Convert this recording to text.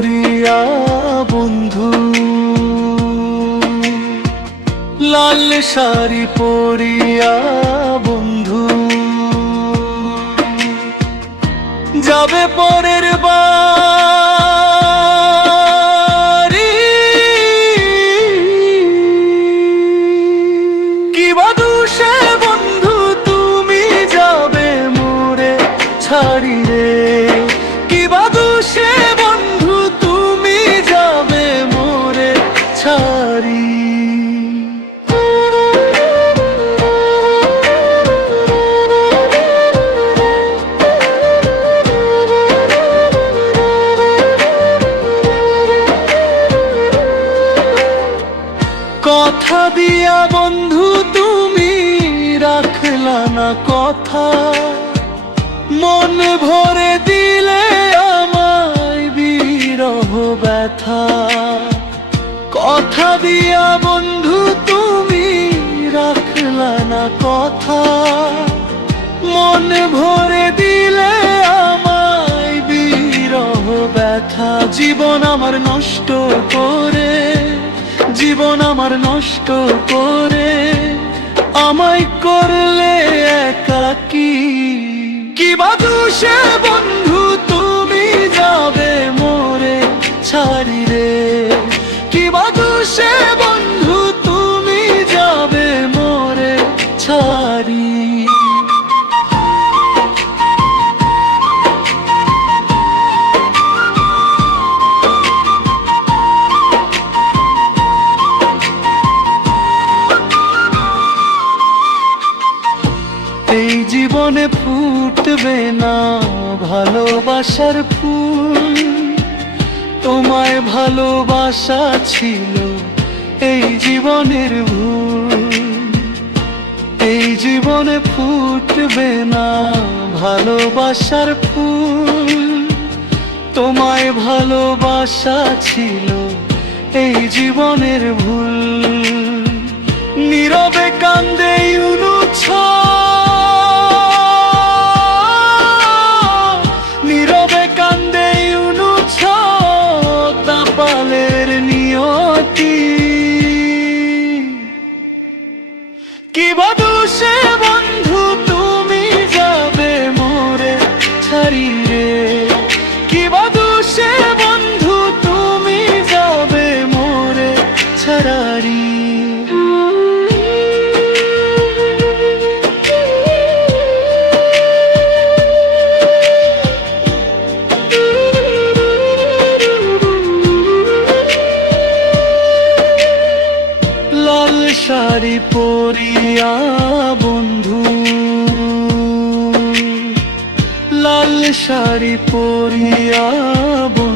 পরিয়া বন্ধু, লাল শাড়ি পরিয়া বন্ধু, যাবে পরের বাড়ি। কি বাদুষে বন্ধু তুমি যাবে মোরে ছাড়ি রে, কি বাদুষে বন্ধু তুমি যাবে মোরে ছাড়ি। কথা দিয়া বন্ধু তুমি রাখলা না কথা, মন ভরে দিলে আমায় বিরহ ব্যথা। কথা দিয়া বন্ধু তুমি রাখলা না কথা, মন ভরে দিলে আমায় বিরহ ব্যথা। জীবন আমার নষ্ট করে, জীবন আমার নষ্ট করে আমায় করলে একাকী। কি বাদুষে বন্ধু তুমি যাবে মোরে ছাড়ি রে, কি বাদুষে বন্ধু তুমি যাবে মোরে ছাড়ি। এই জীবনে ফুটবে না ভালোবাসার ফুল, তোমায় ভালোবাসা ছিল এই জীবনের ভুল। এই জীবনে ফুটবে না ভালোবাসার ফুল, তোমায় ভালোবাসা ছিল এই জীবনের ভুল। নীরবে কান্দে ইউনুছ, নীরবে কান্দে ইউনুছ দাপালের নিয়তি। কি বাদুষে বন্ধু তুমি যাবে মোরে ছাড়ি রে, কি বাদুষে বন্ধু তুমি যাবে মোরে ছাড়ি। লাল শাড়ি পরিয়া বন্ধু, লাল শাড়ি পরিয়া বন্ধু,